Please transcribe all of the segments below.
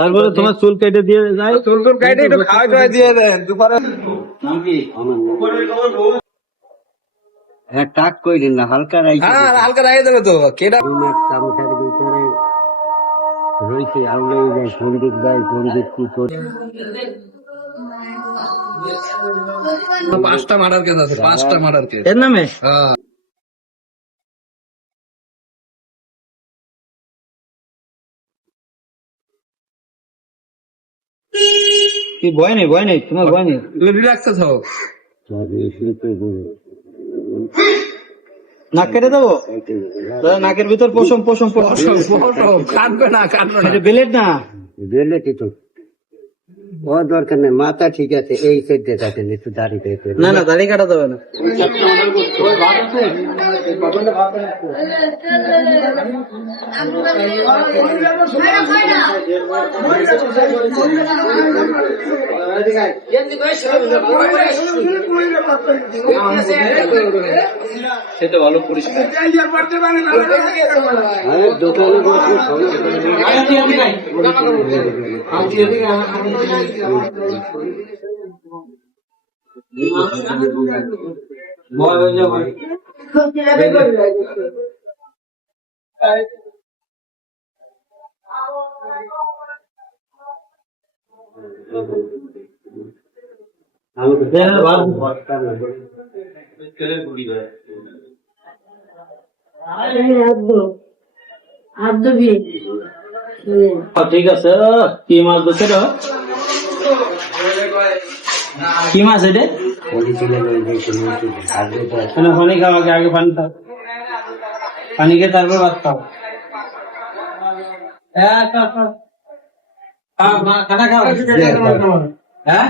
তারপরে তোমার চুল কেটে দিয়ে যায়। চুল টুল কাটে একটু খাওয়া টাওয়া দিয়ে দেন দুপুরে। হ্যাঁ টাক কইলেন না হালকা রাইছে হ্যাঁ হালকা রাখে দেবে তো। কেটা চামচার ভিতরে রয়েছে আউলে যায় সংগীত গায় সংগীত কি করে? পাঁচটা মার্ডার কেস আছে পাঁচটা মার্ডার কেস এর নামে? হ্যাঁ। কি ভয় নেই ভয় নেই তোমার ভয় নেই। তুমি রিল্যাক্সে থাকো। নাক কেটে দেবো? নাকের ভিতর পশম পশম পশম। কাটবে না কাটবে না। বেলেট না? বেলে তো ও দরকার নেই। মাথা ঠিক আছে এই সেদ্ধে থাকেন একটু দাড়ি পেয়ে না না দাড়ি কাটা যাবে না। সেটা ভালো পরিষ্কার। আরে দোকানে বসে সবাই ভয় হয়ে যাবে ঠিক আছে কি মাছ তো কি মাছ এটা? পানি খাও আগে পানি খাও পানি খেয়ে তারপর ভাত খাও। হ্যাঁ, খাও, খাও। খাও, খানা খাও। হ্যাঁ?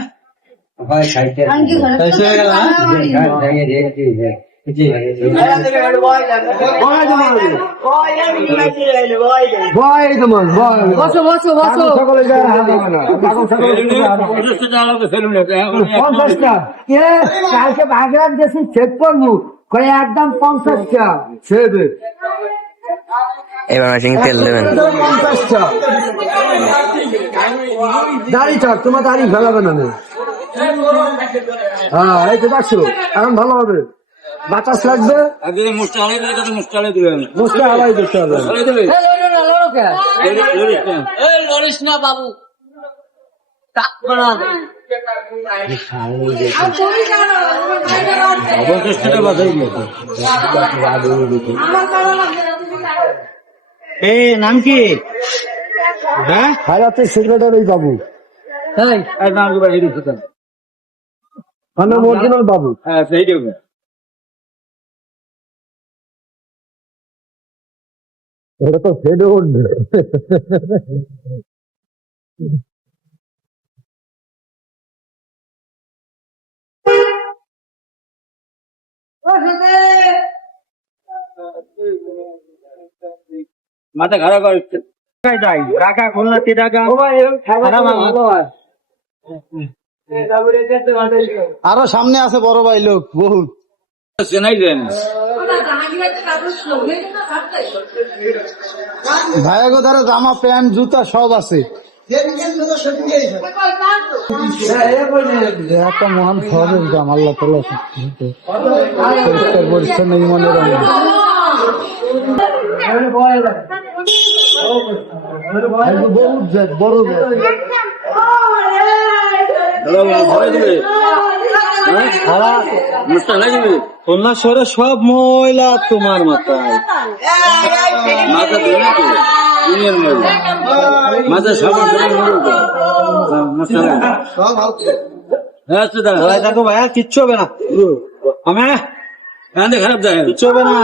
কালকে বাগরাম দেশে চেক করব কয়ে একদম পঞ্চাশটা সেবে এবার মেশিন তেল দেবেন পঞ্চাশটা দাড়ি থাক তোমার দাড়ি ফেলাবে না না। হ্যাঁ এই তো দেখছ এখন ভালো হবে বাতাস লাগবে মুখটা হালাই দিতে হবে লড়িস না বাবু এ নাম কি হ্যাঁ হারাতে সেক্রেটারি বাবু এই নাম মানে অরিজিনাল বাবু হ্যাঁ সেইটাই এটা তো হেডে উঠবে মাথা খারাপ করছে টাকা খুলনাতে টাকা আরও সামনে আছে বড় ভাই লোক বহুত দেন। ভাইয়াগো জামা প্যান্ট জুতা সব আছে। একটা মহান সহজের গ্রাম আল্লাহ তালা পরিষ্কার পরিচ্ছন্ন ইমানের বহুত বড় জাত। খুলনা শহরে সব ময়লা তোমার মাথায় মাথা না তো? তো। হ্যাঁ। হ্যাঁ, তো দাঁড়া। ভাই দেখো ভাইয়া কিচ্ছু হবে না আমি হ্যাঁ খারাপ যায় কিচ্ছু হবে না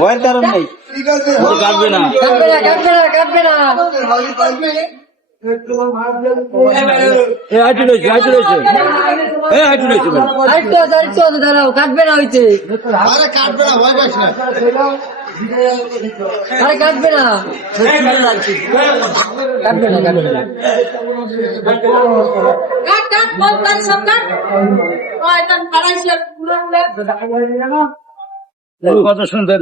ভয়ের কারণ নেই। ও কাটবে না। কাটবে না কাটবে না কাটবে না কাটবে না হইছে কাটবে না ভয় পাস না। আরে কাটবে না। কাটবে না কাটবে না। কাট কাট বল তার সব কাট। ওই তার ফারাইছে পুরো কত সুন্দর